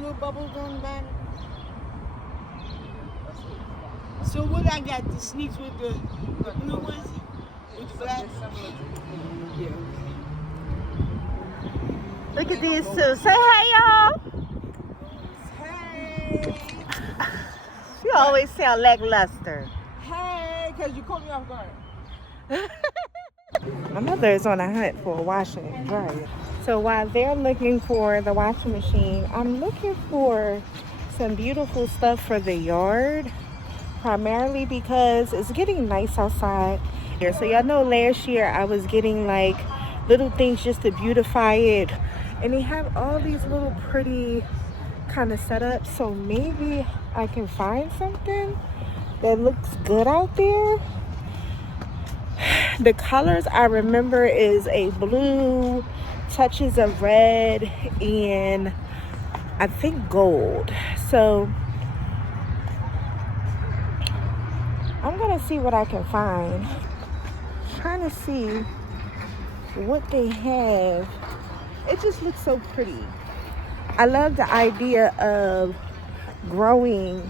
little bubbles on the bottom. So what I got, the sneaks with the blue ones? With the black? Yeah. Look at these two. Say hey, y'all. Hey! You always sound lackluster. Hey! Because you caught me off guard. My mother is on a hunt for a washer and dryer. So while they're looking for the washing machine, I'm looking for some beautiful stuff for the yard. Primarily because it's getting nice outside here. So y'all know last year I was getting like little things just to beautify it. And they have all these little pretty kind of setups. So maybe I can find something that looks good out there. The colors I remember is a blue, touches of red, and I think gold. So I'm gonna see what I can find. Trying to see what they have. It just looks so pretty. I love the idea of growing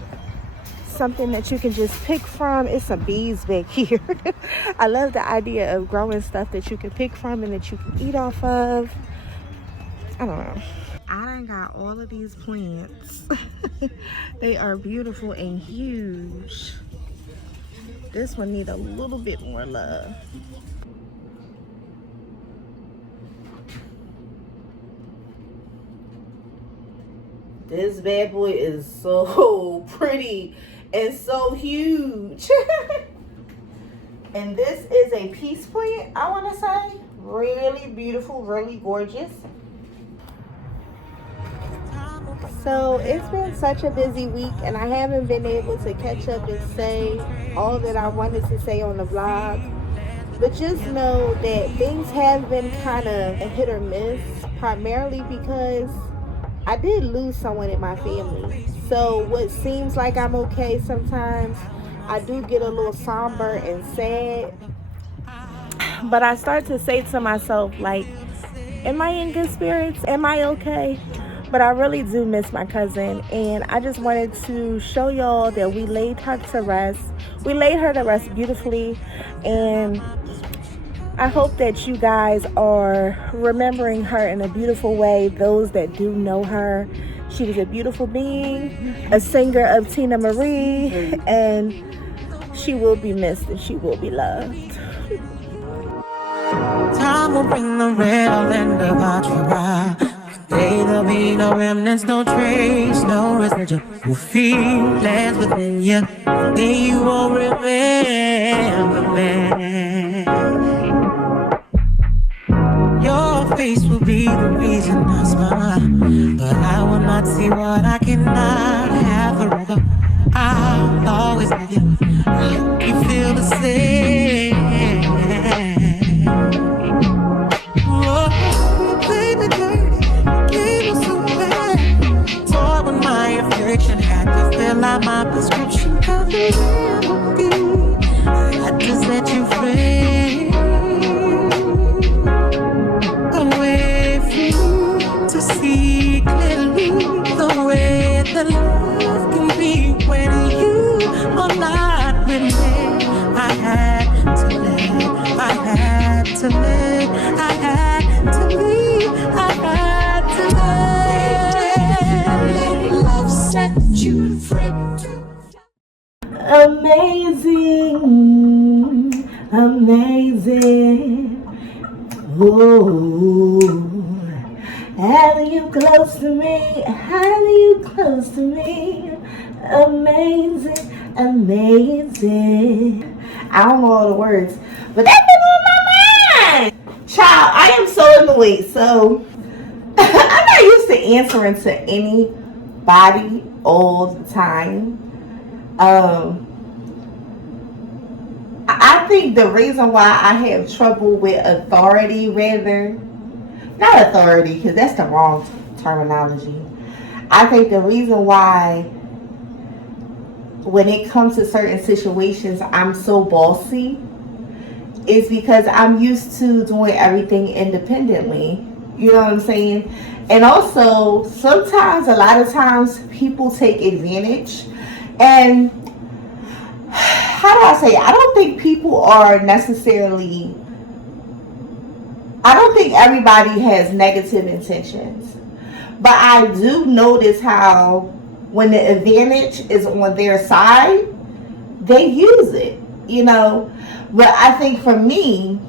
something that you can just pick from. It's some bees back here. I love the idea of growing stuff that you can pick from and that you can eat off of. I don't know. I done got all of these plants. They are beautiful and huge. This one needs a little bit more love. This bad boy is so pretty and so huge. And this is a peace plant, I want to say. Really beautiful, really gorgeous. So it's been such a busy week and I haven't been able to catch up and say all that I wanted to say on the vlog. But just know that things have been kind of a hit or miss, primarily because I did lose someone in my family. So what seems like I'm okay sometimes, I do get a little somber and sad. But I start to say to myself, like, am I in good spirits? Am I okay? But I really do miss my cousin, and I just wanted to show y'all that we laid her to rest. We laid her to rest beautifully, and I hope that you guys are remembering her in a beautiful way. Those that do know her, she was a beautiful being, a singer of Tina Marie, and she will be missed and she will be loved. Time will bring the real end of our trial. There'll be no remnants, no trace, no residual feelings within you. Then you won't remember me. Your face will be the reason I smile, but I will not see what I cannot have forever. I'll always love you. You feel the same. Oh, baby girl, gave us away. Toy with my affliction, had to fill out my prescription. Cause it never be. I had to set you free. Away from you to see clearly the way that love can be when you are not with me. I had to live, I had to live, I had to leave, I had to live. Love set you free. Amazing, amazing. Ooh, have you close to me, have you close to me. Amazing, amazing. I don't know all the words, but that's been on my mind. Child, I am so annoyed. So I'm not used to answering to anybody all the time. I think the reason why I have trouble with authority, not authority, because that's the wrong terminology. I think the reason why when it comes to certain situations I'm so bossy is because I'm used to doing everything independently. You know what I'm saying? And also, sometimes, a lot of times, people take advantage. And how do I say? I don't think people are necessarily, I don't think everybody has negative intentions. But I do notice how when the advantage is on their side, they use it, you know. But I think for me,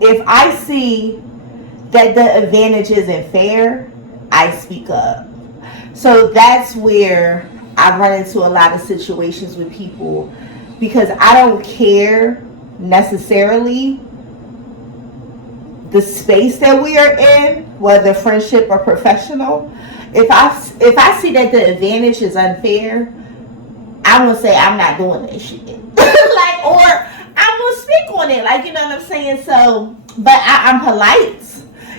if I see that the advantage isn't fair, I speak up. So that's where I run into a lot of situations with people, because I don't care necessarily the space that we are in, whether friendship or professional. If I see that the advantage is unfair, I'm gonna say I'm not doing that shit. Like, or I'm gonna speak on it. Like, you know what I'm saying? So, but I'm polite,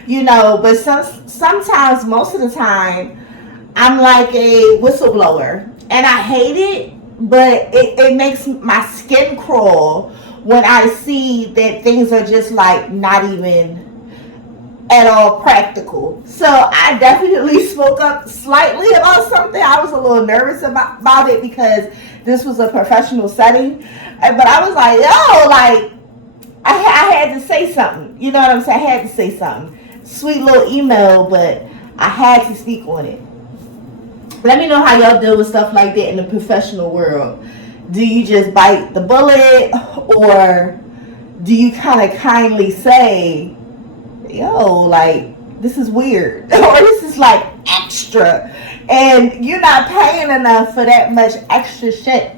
you know. But sometimes, most of the time, I'm like a whistleblower, and I hate it. But it makes my skin crawl when I see that things are just like not even at all practical. So I definitely spoke up slightly about something. I was a little nervous about it because this was a professional setting. But I was like, yo, like, I had to say something. You know what I'm saying? I had to say something. Sweet little email, but I had to speak on it. Let me know how y'all deal with stuff like that in the professional world. Do you just bite the bullet, or do you kind of kindly say, yo, like, this is weird, or this is like extra, and you're not paying enough for that much extra shit.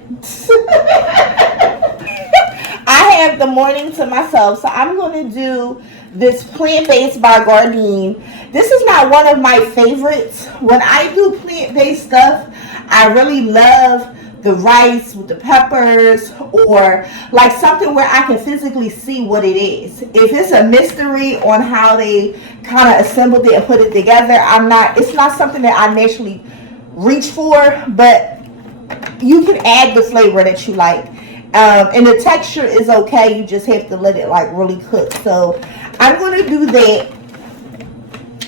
I have the morning to myself, so I'm going to do this plant-based by Gardein. This is not one of my favorites. When I do plant-based stuff, I really love the rice with the peppers, or like something where I can physically see what it is. If it's a mystery on how they kind of assembled it and put it together, it's not something that I naturally reach for, but you can add the flavor that you like. And the texture is okay. You just have to let it like really cook. So I'm going to do that.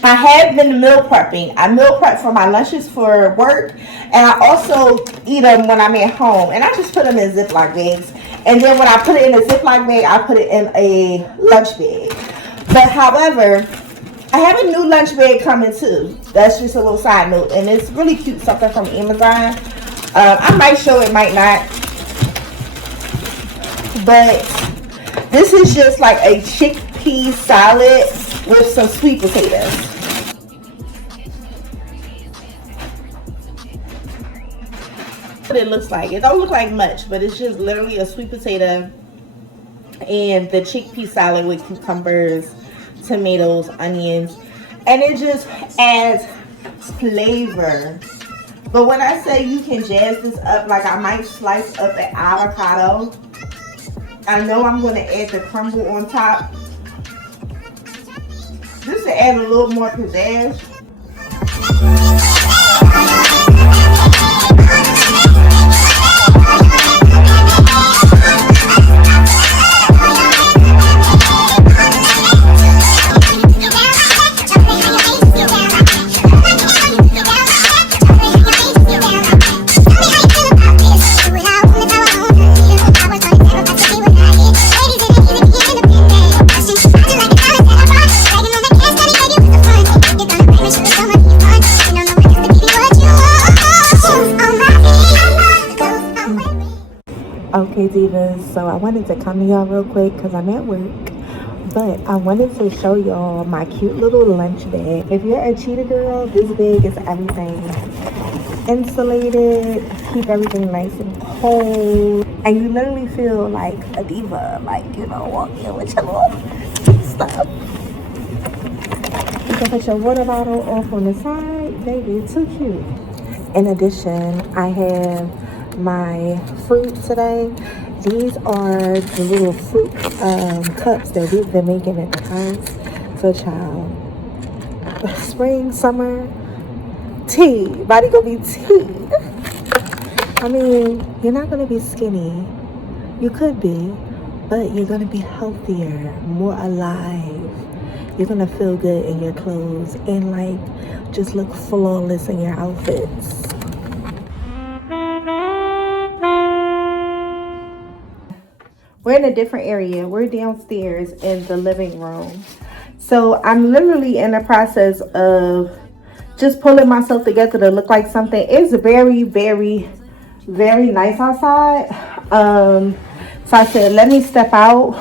I have been meal prepping. I meal prep for my lunches for work, and I also eat them when I'm at home. And I just put them in Ziploc bags. And then when I put it in a Ziploc bag, I put it in a lunch bag. But however, I have a new lunch bag coming too. That's just a little side note. And it's really cute, something from Amazon. I might show it, might not. But this is just like a chickpea salad with some sweet potatoes. What it looks like. It don't look like much, but it's just literally a sweet potato and the chickpea salad with cucumbers, tomatoes, onions, and it just adds flavor. But when I say you can jazz this up, like I might slice up an avocado. I know I'm going to add the crumble on top, just to add a little more pizzazz. Okay, divas, so I wanted to come to y'all real quick because I'm at work, but I wanted to show y'all my cute little lunch bag. If you're a cheetah girl, this bag is everything. Insulated, keep everything nice and cold, and you literally feel like a diva, like, you know, walking in with your little stuff. You can put your water bottle off on the side, baby, it's too cute. In addition, I have my fruit today. These are the little fruit cups that we've been making at the house. So child, spring, summer, tea, body gonna be tea. I mean, you're not gonna be skinny. You could be, but you're gonna be healthier, more alive. you're gonna feel good in your clothes and like just look flawless in your outfits. We're in a different area. We're downstairs in the living room. So I'm literally in the process of just pulling myself together to look like something. It's very, very, very nice outside. So I said, let me step out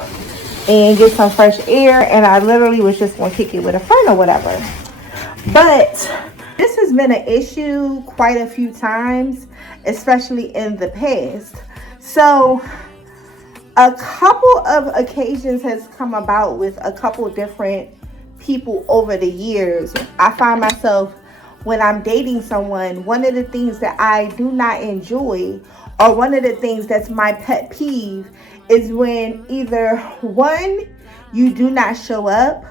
and get some fresh air. And I literally was just going to kick it with a friend or whatever. But this has been an issue quite a few times, especially in the past. So a couple of occasions has come about with a couple different people over the years. I find myself, when I'm dating someone, one of the things that I do not enjoy, or one of the things that's my pet peeve, is when either one, you do not show up,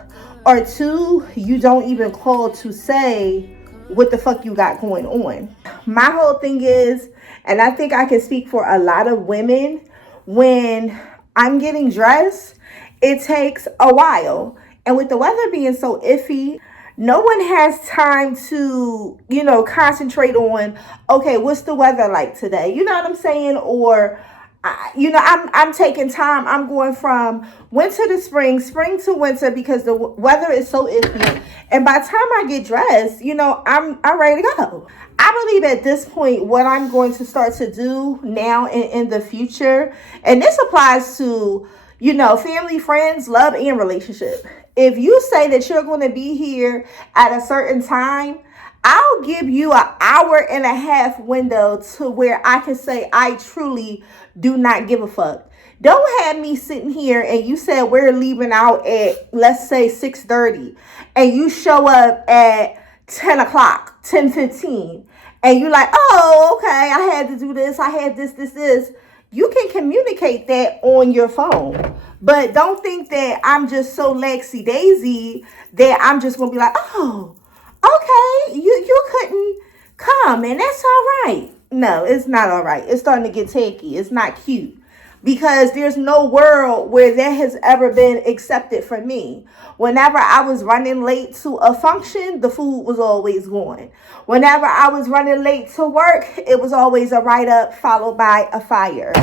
or two, you don't even call to say what the fuck you got going on. My whole thing is, and I think I can speak for a lot of women, when I'm getting dressed, it takes a while. And with the weather being so iffy, no one has time to, concentrate on, okay, what's the weather like today? You know what I'm saying? Or, I'm taking time. I'm going from winter to spring, spring to winter, because the weather is so iffy. And by the time I get dressed, I'm ready to go. I believe at this point, what I'm going to start to do now and in the future, and this applies to, family, friends, love, and relationship. If you say that you're going to be here at a certain time, I'll give you an hour and a half window to where I can say I truly do not give a fuck. Don't have me sitting here and you said we're leaving out at, let's say, 6:30, and you show up at 10 o'clock, 10:15, and you're like, oh, okay, I had to do this, I had this. You can communicate that on your phone. But don't think that I'm just so laxy daisy that I'm just going to be like, oh, okay, you couldn't come, and that's all right. No, it's not all right. It's starting to get tacky. It's not cute. Because there's no world where that has ever been accepted for me. Whenever I was running late to a function, the food was always gone. Whenever I was running late to work, it was always a write-up followed by a fire.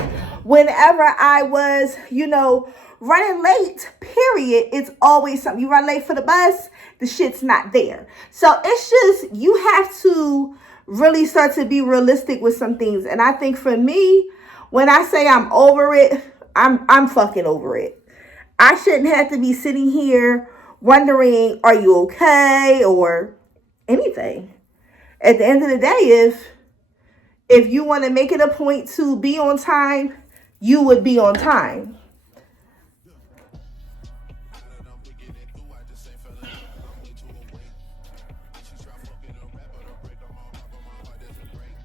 Whenever I was, running late, period, it's always something. You run late for the bus, the shit's not there. So it's just, you have to really start to be realistic with some things. And I think for me, when I say I'm over it, I'm fucking over it. I shouldn't have to be sitting here wondering, are you okay, or anything. At the end of the day, if you want to make it a point to be on time, you would be on time.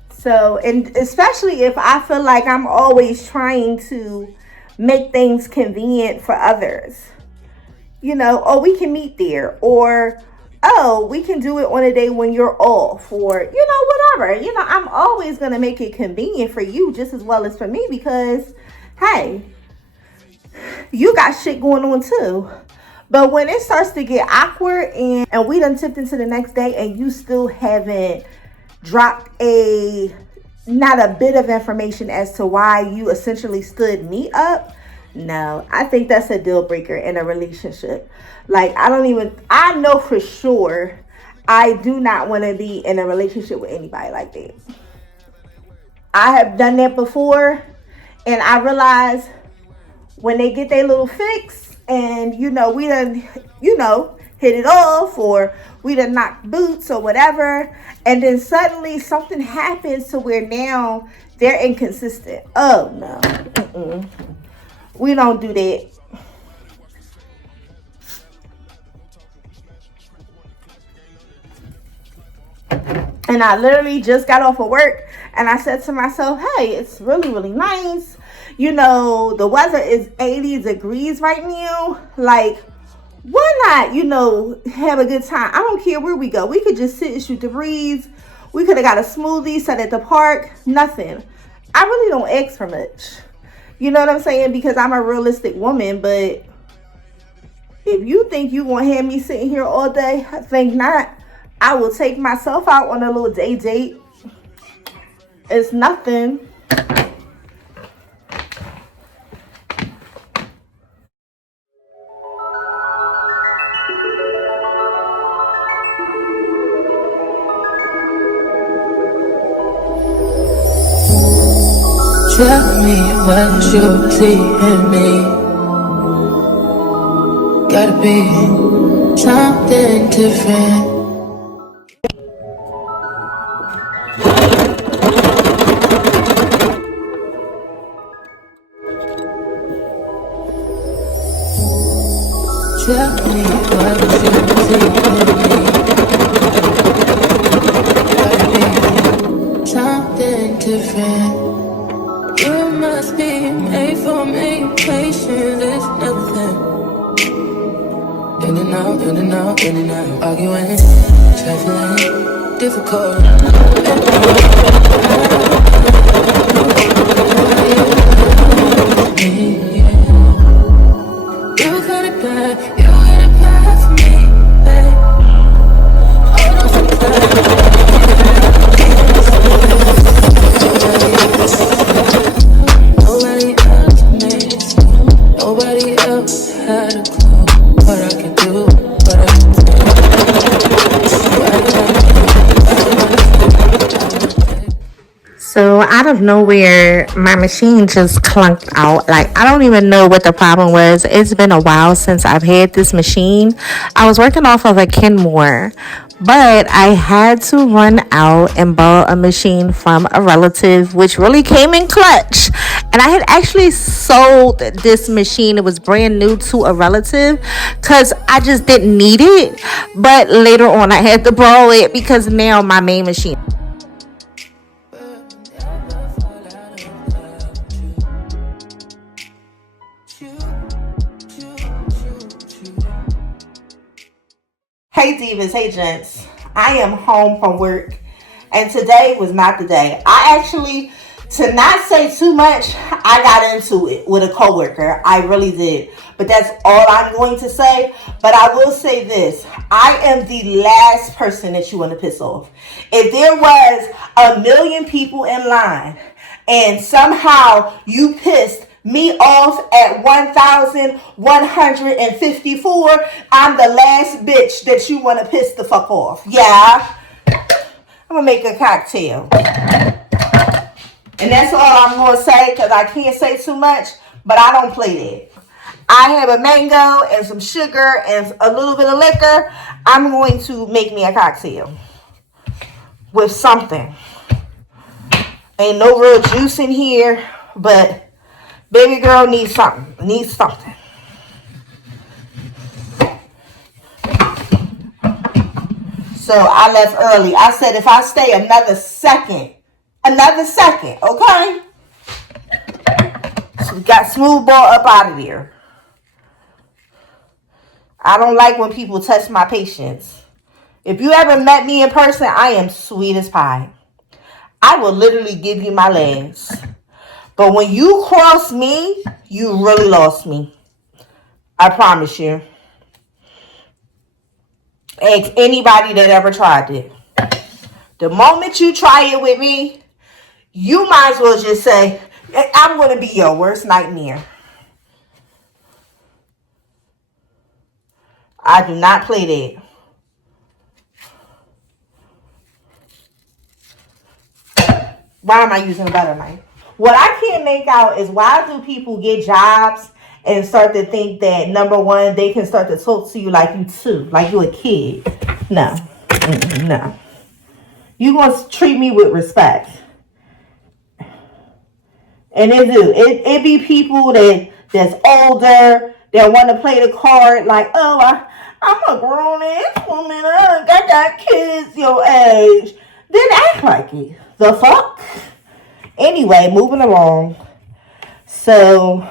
So, and especially if I feel like I'm always trying to make things convenient for others. Oh, we can meet there. Or, oh, we can do it on a day when you're off. Or, whatever. I'm always going to make it convenient for you just as well as for me. Because, hey, you got shit going on too. But when it starts to get awkward and we done tipped into the next day and you still haven't dropped not a bit of information as to why you essentially stood me up, no, I think that's a deal breaker in a relationship. Like, I know for sure I do not want to be in a relationship with anybody like that. I have done that before, and I realize when they get their little fix and, we done, hit it off, or we done knocked boots or whatever, and then suddenly something happens to where now they're inconsistent. Oh, no. Mm-mm. We don't do that. And I literally just got off of work, and I said to myself, hey, it's really, really nice. The weather is 80 degrees right now. Like, why not, have a good time? I don't care where we go. We could just sit and shoot the breeze. We could have got a smoothie, sat at the park. Nothing. I really don't ask for much. You know what I'm saying? Because I'm a realistic woman, but If you think you gonna have me sitting here all day, I think not. I will take myself out on a little day date. It's nothing. Tell me what you see in me. Gotta be something different. Tell me what you see in me. Gotta be something different. You must be made for me. Patience is nothing. In and out, in and out, in and out. Arguing, trifling, difficult. You got it bad, you got it bad for me, babe. Nobody else makes me. Nobody else had a clue what I could do, what I could do. So out of nowhere, my machine just clunked out. Like, I don't even know what the problem was. It's been a while since I've had this machine. I was working off of a Kenmore, but I had to run out and borrow a machine from a relative, which really came in clutch. And I had actually sold this machine. It was brand new to a relative because I just didn't need it. But later on, I had to borrow it because now my main machine. Hey divas, hey gents. I am home from work and today was not the day. I actually, to not say too much, I got into it with a coworker. I really did. But that's all I'm going to say. But I will say this. I am the last person that you want to piss off. If there was 1 million people in line and somehow you pissed me off at 1,154, I'm the last bitch that you want to piss the fuck off. Yeah. I'm going to make a cocktail. And that's all I'm going to say because I can't say too much, but I don't play that. I have a mango and some sugar and a little bit of liquor. I'm going to make me a cocktail with something. Ain't no real juice in here, but baby girl needs something. Needs something. So I left early. I said if I stay another second, okay? So we got smooth ball up out of there. I don't like when people test my patience. If you ever met me in person, I am sweet as pie. I will literally give you my last. But when you cross me, you really lost me. I promise you. Ask anybody that ever tried it. The moment you try it with me, you might as well just say, I'm going to be your worst nightmare. I do not play that. Why am I using a butter knife? What I can't make out is why do people get jobs and start to think that, number one, they can start to talk to you like you two, like you a kid. No. No. You going to treat me with respect. And it do. It be people that's older, that want to play the card like, oh, I'm a grown-ass woman. I got kids your age. Then act like it. The fuck? Anyway, moving along. So,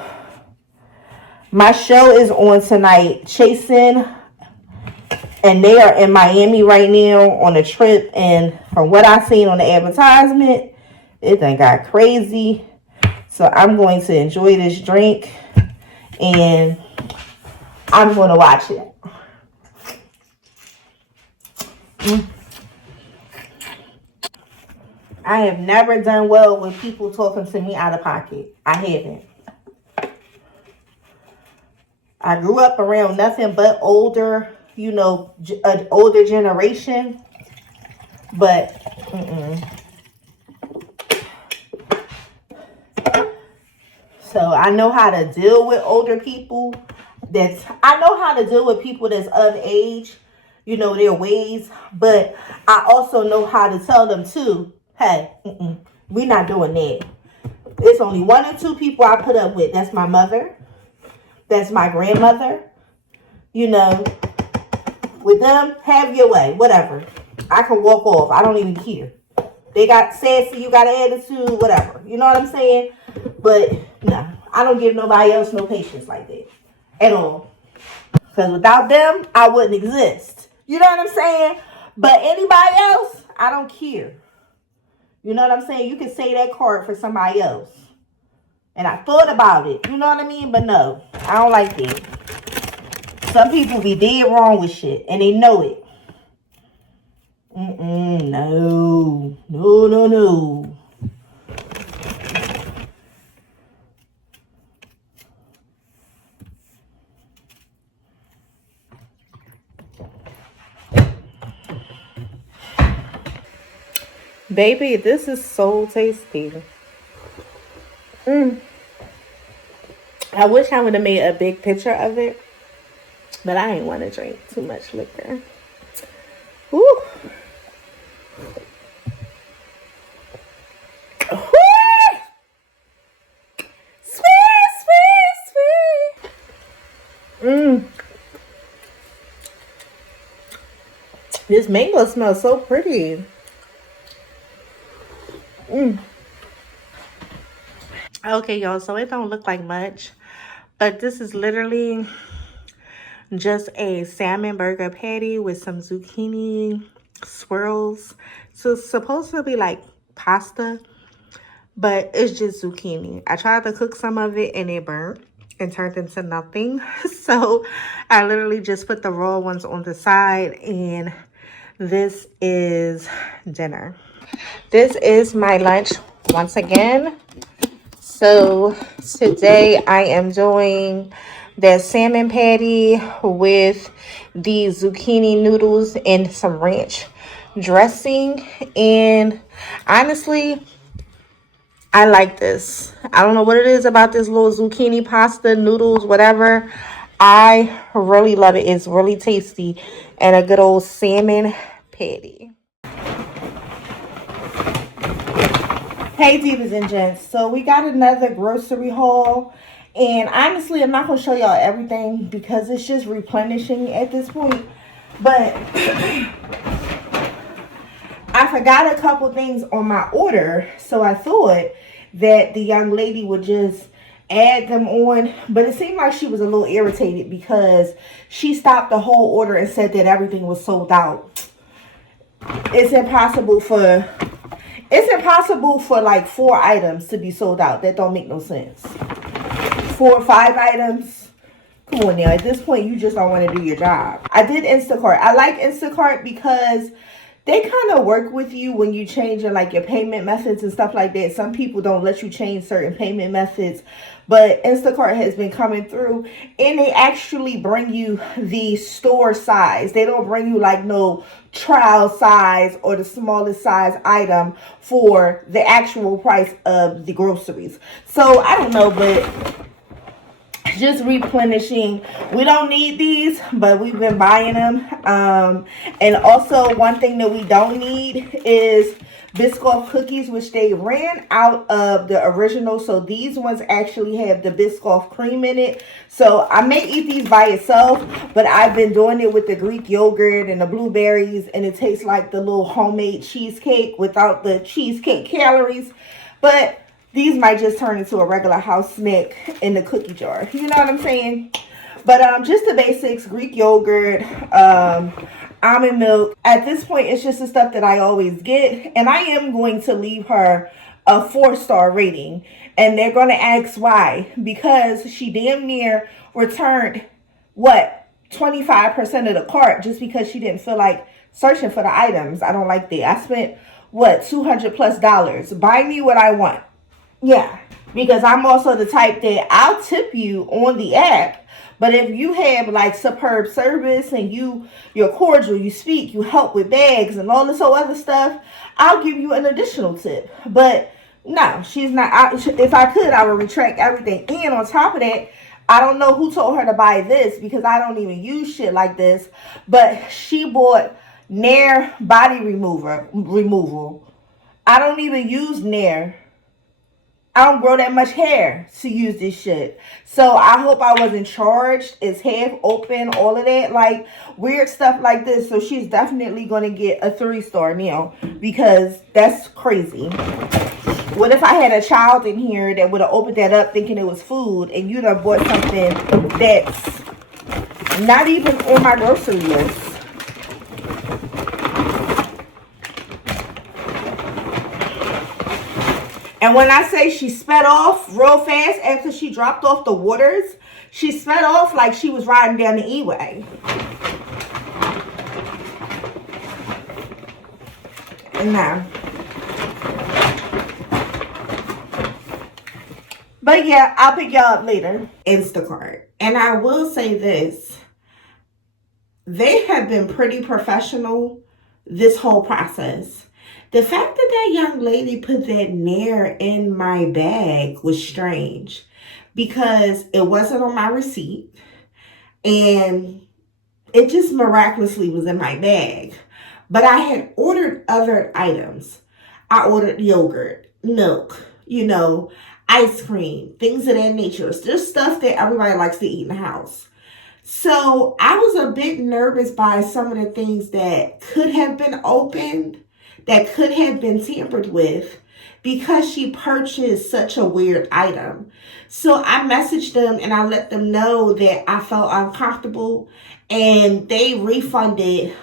my show is on tonight, Chasing, and they are in Miami right now on a trip. And from what I've seen on the advertisement, it done got crazy. So, I'm going to enjoy this drink. And I'm going to watch it. I have never done well with people talking to me out of pocket. I haven't. I grew up around nothing but older, you know, an older generation. But, So I know how to deal with older people. I know how to deal with people that's of age, you know, their ways. But I also know how to tell them too, hey, we're not doing that. It's only 1 or 2 people I put up with. That's my mother. That's my grandmother. You know, with them, have your way, whatever. I can walk off. I don't even care. They got sassy, you got an attitude, whatever. You know what I'm saying? But no, I don't give nobody else no patience like that at all. Because without them, I wouldn't exist. You know what I'm saying? But anybody else, I don't care. You know what I'm saying? You can say that card for somebody else. And I thought about it. You know what I mean? But no, I don't like it. Some people be dead wrong with shit. And they know it. No. No. Baby, this is so tasty. I wish I would have made a big picture of it. But I ain't want to drink too much liquor. Woo. Sweet. This mango smells so pretty. Okay, y'all, so it don't look like much, but this is literally just a salmon burger patty with some zucchini swirls. So it's supposed to be like pasta, but it's just zucchini. I tried to cook some of it and it burnt and turned into nothing. So I literally just put the raw ones on the side, and this is dinner. This is my lunch once again. So today I am doing the salmon patty with the zucchini noodles and some ranch dressing. And honestly, I like this. I don't know what it is about this little zucchini pasta, noodles, whatever. I really love it. It's really tasty. And a good old salmon patty. Hey divas and gents, so we got another grocery haul, and honestly I'm not going to show y'all everything because it's just replenishing at this point, but I forgot a couple things on my order, so I thought that the young lady would just add them on, but it seemed like she was a little irritated because she stopped the whole order and said that everything was sold out. It's impossible for like 4 items to be sold out. That don't make no sense. 4 or 5 items. Come on now. At this point, you just don't want to do your job. I did Instacart. I like Instacart because they kind of work with you when you change like your payment methods and stuff like that. Some people don't let you change certain payment methods, but Instacart has been coming through, and they actually bring you the store size. They don't bring you like no trial size or the smallest size item for the actual price of the groceries. So I don't know, but just replenishing. We don't need these, but we've been buying them. And also one thing that we don't need is Biscoff cookies, which they ran out of the original. So these ones actually have the Biscoff cream in it. So I may eat these by itself, but I've been doing it with the Greek yogurt and the blueberries, and it tastes like the little homemade cheesecake without the cheesecake calories. But these might just turn into a regular house snack in the cookie jar. You know what I'm saying? But just the basics: Greek yogurt, almond milk. At this point, it's just the stuff that I always get. And I am going to leave her a 4-star rating. And they're going to ask why. Because she damn near returned what, 25% of the cart just because she didn't feel like searching for the items. I don't like that. I spent, what, $200+. Buy me what I want. Yeah, because I'm also the type that I'll tip you on the app. But if you have like superb service and you're cordial, you speak, you help with bags and all this whole other stuff, I'll give you an additional tip. But no, she's not. If I could, I would retract everything. And on top of that, I don't know who told her to buy this because I don't even use shit like this. But she bought Nair body removal. I don't even use Nair. I don't grow that much hair to use this shit. So I hope I wasn't charged. It's half open, all of that. Like, weird stuff like this. So she's definitely going to get a 3-star now. Because that's crazy. What if I had a child in here that would have opened that up thinking it was food. And you'd have bought something that's not even on my grocery list. And when I say she sped off real fast after she dropped off the waters, she sped off like she was riding down the E-way. And now. But yeah, I'll pick y'all up later. Instacart. And I will say this. They have been pretty professional this whole process. The fact that that young lady put that Nair in my bag was strange because it wasn't on my receipt and it just miraculously was in my bag. But I had ordered other items. I ordered yogurt, milk, ice cream, things of that nature. It's just stuff that everybody likes to eat in the house. So I was a bit nervous by some of the things that could have been opened, that could have been tampered with because she purchased such a weird item. So I messaged them and I let them know that I felt uncomfortable and they refunded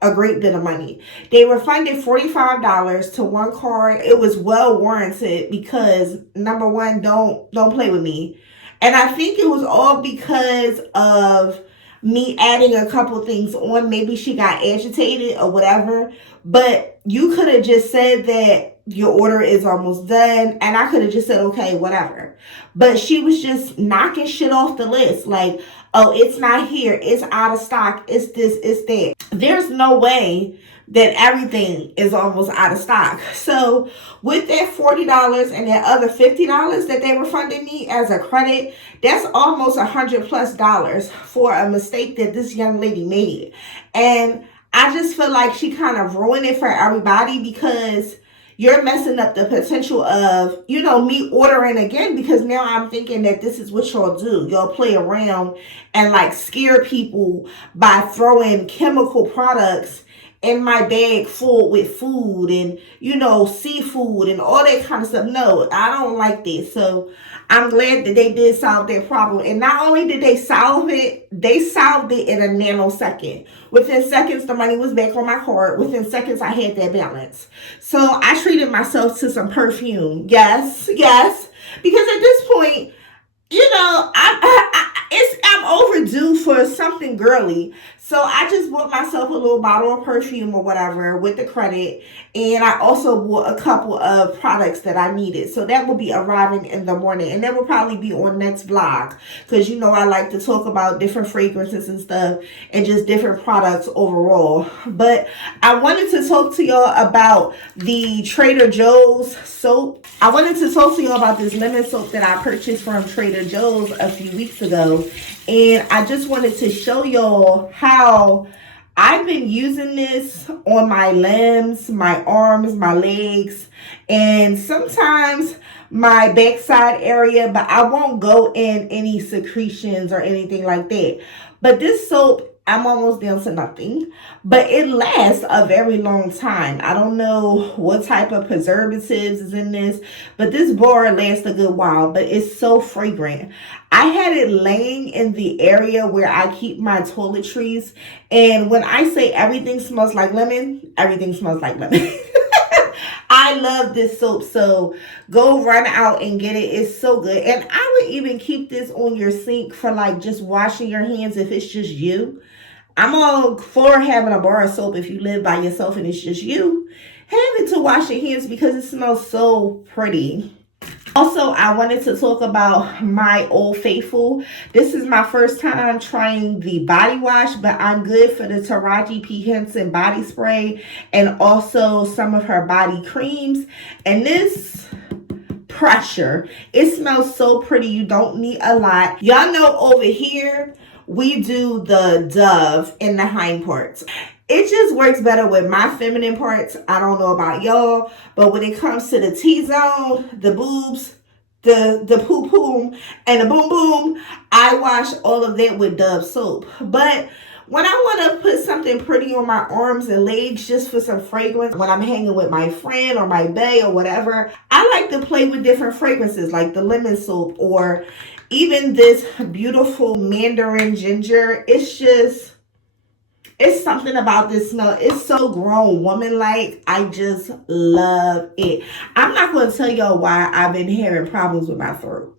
a great bit of money. They refunded $45 to one card. It was well warranted because number one, don't play with me. And I think it was all because of me adding a couple things on. Maybe she got agitated or whatever. But you could have just said that your order is almost done. And I could have just said, okay, whatever. But she was just knocking shit off the list. Like, oh, it's not here. It's out of stock. It's this, it's that. There's no way that everything is almost out of stock. So with that $40 and that other $50 that they refunded me as a credit, that's almost $100+ for a mistake that this young lady made. And I just feel like she kind of ruined it for everybody because you're messing up the potential of, me ordering again because now I'm thinking that this is what y'all do. Y'all play around and like scare people by throwing chemical products in my bag full with food and, seafood and all that kind of stuff. No, I don't like this. So I'm glad that they did solve that problem. And not only did they solve it in a nanosecond. Within seconds, the money was back on my card. Within seconds, I had that balance. So I treated myself to some perfume. Yes. Because at this point, I'm overdue for something girly. So I just bought myself a little bottle of perfume or whatever with the credit. And I also bought a couple of products that I needed. So that will be arriving in the morning. And that will probably be on next vlog. Because I like to talk about different fragrances and stuff. And just different products overall. But I wanted to talk to y'all about the Trader Joe's soap. I wanted to talk to y'all about this lemon soap that I purchased from Trader Joe's a few weeks ago. And I just wanted to show y'all how I've been using this on my limbs, my arms, my legs, and sometimes my backside area, but I won't go in any secretions or anything like that. But this soap, I'm almost down to nothing, but it lasts a very long time. I don't know what type of preservatives is in this, but this bar lasts a good while, but it's so fragrant. I had it laying in the area where I keep my toiletries, and when I say everything smells like lemon, everything smells like lemon. I love this soap, so go run out and get it. It's so good. And I would even keep this on your sink for like just washing your hands if it's just you. I'm all for having a bar of soap if you live by yourself and it's just you. Have it to wash your hands because it smells so pretty. Also, I wanted to talk about my Old Faithful. This is my first time trying the body wash, but I'm good for the Taraji P. Henson body spray and also some of her body creams. And this pressure, it smells so pretty. You don't need a lot. Y'all know over here, we do the Dove in the hind parts. It just works better with my feminine parts. I don't know about y'all, but when it comes to the T-zone, the boobs, the poo-poo, and the boom-boom, I wash all of that with Dove soap. But when I want to put something pretty on my arms and legs just for some fragrance, when I'm hanging with my friend or my bae or whatever, I like to play with different fragrances like the lemon soap or even this beautiful mandarin ginger. It's something about this smell. It's so grown woman-like. I just love it. I'm not going to tell y'all why I've been having problems with my throat.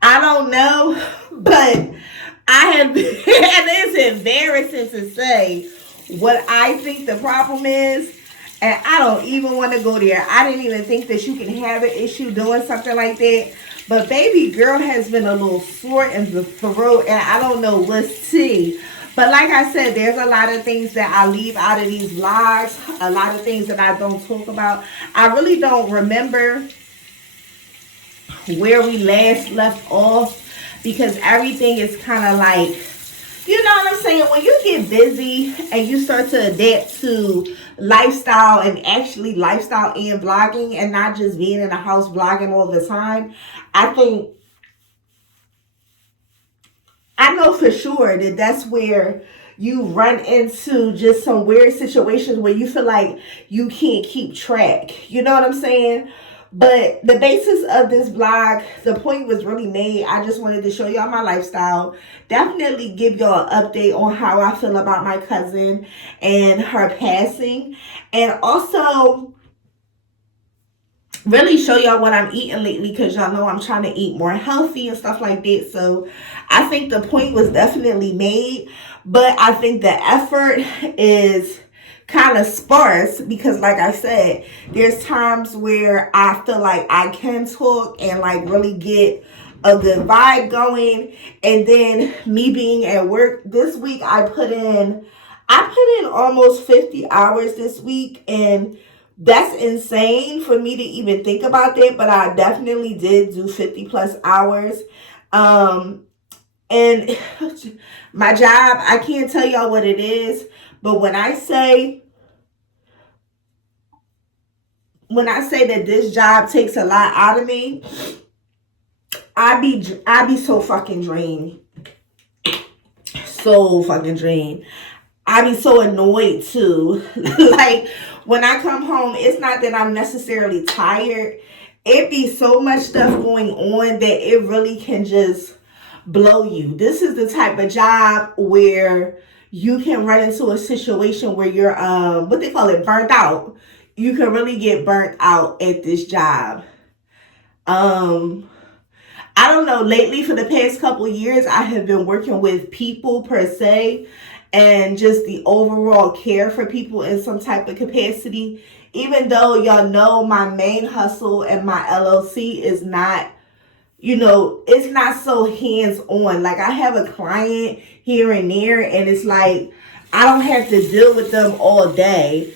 I don't know, but I have been, and it's embarrassing to say what I think the problem is, and I don't even want to go there. I didn't even think that you can have an issue doing something like that, but baby girl has been a little sore in the throat, and I don't know what's tea. But like I said, there's a lot of things that I leave out of these vlogs, a lot of things that I don't talk about. I really don't remember where we last left off because everything is kind of like, you know what I'm saying? When you get busy and you start to adapt to lifestyle and actually lifestyle and vlogging and not just being in the house vlogging all the time, I know for sure that that's where you run into just some weird situations where you feel like you can't keep track. You know what I'm saying? But the basis of this vlog, the point was really made. I just wanted to show y'all my lifestyle. Definitely give y'all an update on how I feel about my cousin and her passing. And also really show y'all what I'm eating lately because y'all know I'm trying to eat more healthy and stuff like that. So I think the point was definitely made, but I think the effort is kind of sparse because like I said, there's times where I feel like I can talk and like really get a good vibe going, and then me being at work this week, I put in almost 50 hours this week, and that's insane for me to even think about that, but I definitely did do 50 plus hours. And my job, I can't tell y'all what it is, but when I say that this job takes a lot out of me, I be so fucking drained. So fucking drained. I be so annoyed too. Like when I come home, it's not that I'm necessarily tired. It be so much stuff going on that it really can just blow you. This is the type of job where you can run into a situation where you're what they call it, burnt out. You can really get burnt out at this job. I don't know, lately for the past couple years I have been working with people per se and just the overall care for people in some type of capacity. Even though y'all know my main hustle and my LLC is not, you know, it's not so hands-on. Like I have a client here and there and it's like I don't have to deal with them all day.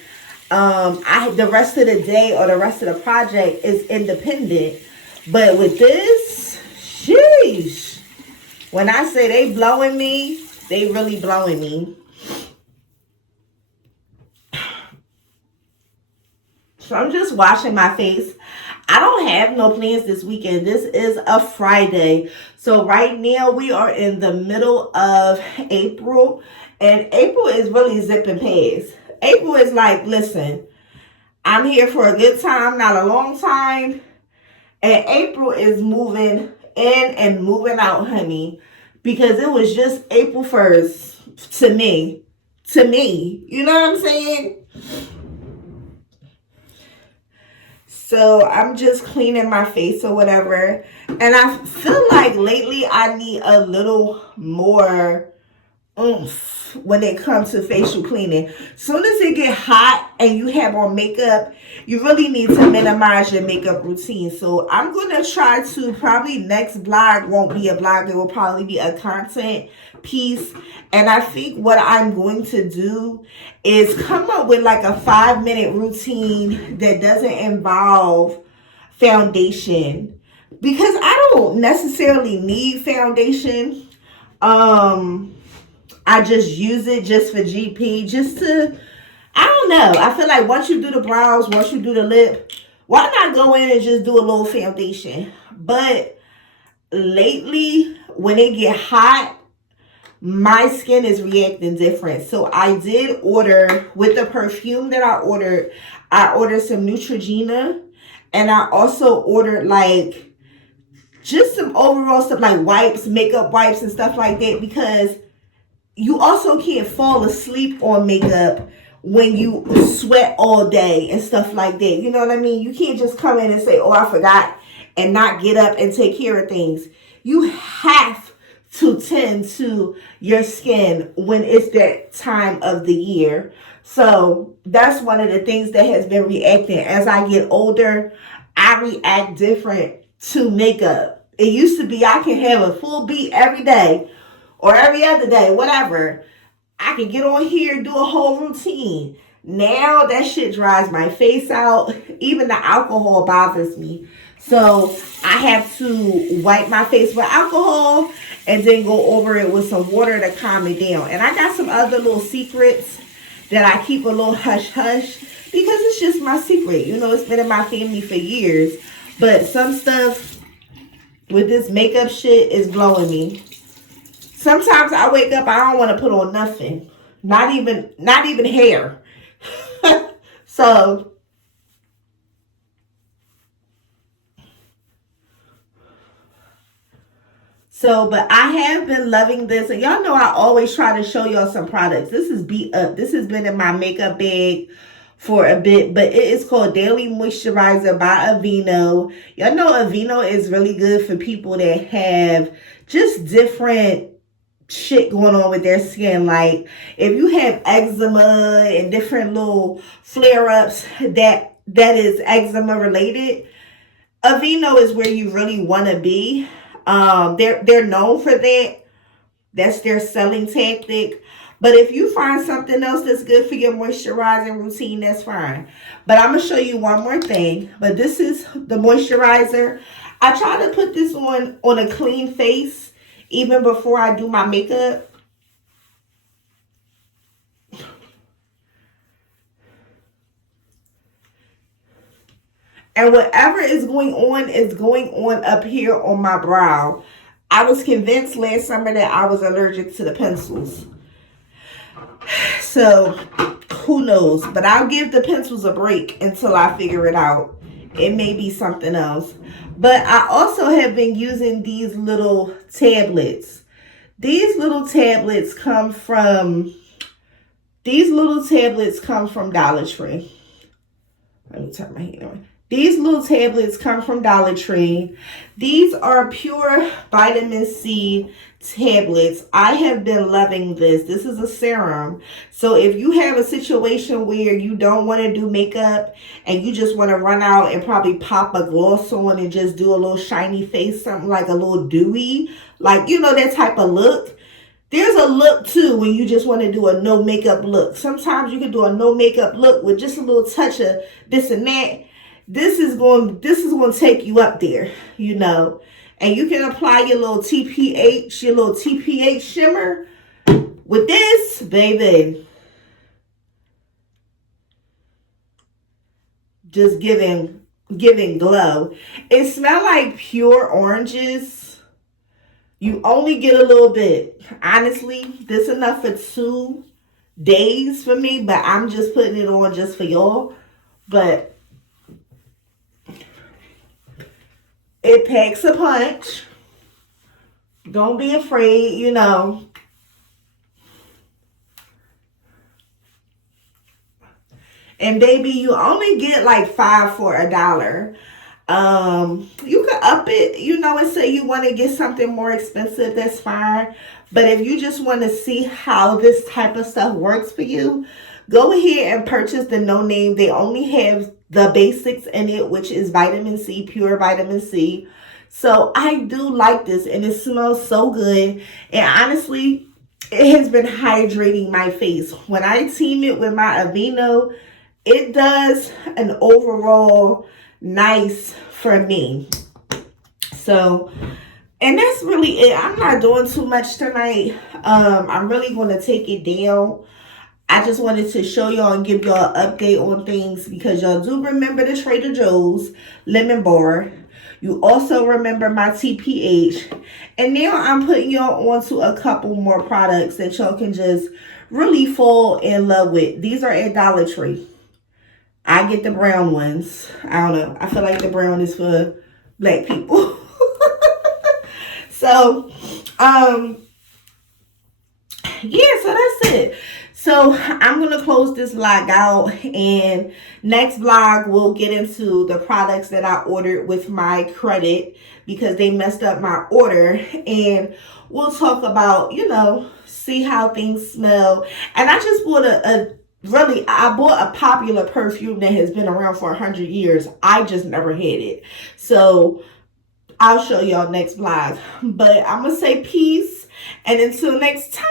The rest of the day or the rest of the project is independent. But with this, sheesh. When I say they blowing me, they really blowing me. So I'm just washing my face. I don't have no plans this weekend. This is a Friday. So right now we are in the middle of April. And April is really zipping past. April is like, listen, I'm here for a good time, not a long time. And April is moving in and moving out, honey. Because it was just April 1st to me. To me. You know what I'm saying? So I'm just cleaning my face or whatever. And I feel like lately I need a little more oomph when it comes to facial cleaning. Soon as it get hot and you have on makeup, you really need to minimize your makeup routine. So I'm gonna try to, probably next vlog won't be a vlog, it will probably be a content piece. And I think what I'm going to do is come up with like a 5-minute routine that doesn't involve foundation, because I don't necessarily need foundation. I just use it just for GP, just to, I don't know. I feel like once you do the brows, once you do the lip, why not go in and just do a little foundation? But lately, when it get hot, my skin is reacting different. So I did order, with the perfume that I ordered some Neutrogena. And I also ordered like just some overall stuff like wipes, makeup wipes and stuff like that, because you also can't fall asleep on makeup when you sweat all day and stuff like that. You know what I mean? You can't just come in and say, oh, I forgot, and not get up and take care of things. You have to tend to your skin when it's that time of the year. So that's one of the things that has been reacting. As I get older, I react different to makeup. It used to be I can have a full beat every day, or every other day, whatever. I can get on here, do a whole routine. Now that shit dries my face out. Even the alcohol bothers me. So I have to wipe my face with alcohol and then go over it with some water to calm it down. And I got some other little secrets that I keep a little hush-hush, because it's just my secret. You know, it's been in my family for years. But some stuff with this makeup shit is blowing me. Sometimes I wake up, I don't want to put on nothing. Not even hair. So but I have been loving this. And y'all know I always try to show y'all some products. This is beat up. This has been in my makeup bag for a bit, but it is called Daily Moisturizer by Aveeno. Y'all know Aveeno is really good for people that have just different shit going on with their skin. Like if you have eczema and different little flare-ups that is eczema related, Aveeno is where you really want to be. They're known for that. That's their selling tactic. But if you find something else that's good for your moisturizing routine, that's fine. But I'm going to show you one more thing. But this is the moisturizer. I try to put this on a clean face even before I do my makeup. And whatever is going on up here on my brow. I was convinced last summer that I was allergic to the pencils. So, who knows? But I'll give the pencils a break until I figure it out. It may be something else. But I also have been using these little tablets. These little tablets come from Dollar Tree. Let me turn my heat on. These little tablets come from Dollar Tree. These are pure vitamin C tablets. I have been loving this. This is a serum. So if you have a situation where you don't want to do makeup and you just want to run out and probably pop a gloss on and just do a little shiny face, something like a little dewy, like, you know, that type of look. There's a look too when you just want to do a no makeup look. Sometimes you can do a no makeup look with just a little touch of this and that. This is going to take you up there, you know. And you can apply your little TPH shimmer with this, baby. Just giving glow. It smells like pure oranges. You only get a little bit. Honestly, this is enough for 2 days for me, but I'm just putting it on just for y'all. But it packs a punch. Don't be afraid, you know. And baby, you only get like 5 for $1. You could up it, you know, and say you want to get something more expensive, that's fine. But if you just want to see how this type of stuff works for you, go ahead and purchase the No Name. They only have the basics in it, which is vitamin C, pure vitamin C. So I do like this, and it smells so good. And honestly, it has been hydrating my face. When I team it with my Aveeno, it does an overall nice for me. So, and that's really it. I'm not doing too much tonight. I'm really going to take it down. I just wanted to show y'all and give y'all an update on things, because y'all do remember the Trader Joe's lemon bar. You also remember my TPH. And now I'm putting y'all onto a couple more products that y'all can just really fall in love with. These are at Dollar Tree. I get the brown ones. I don't know. I feel like the brown is for black people. So, yeah, so that's it. So I'm going to close this vlog out, and next vlog we'll get into the products that I ordered with my credit because they messed up my order, and we'll talk about, you know, see how things smell. And I just bought I bought a popular perfume that has been around for 100 years. I just never had it. So I'll show y'all next vlog. But I'm going to say peace. And until next time.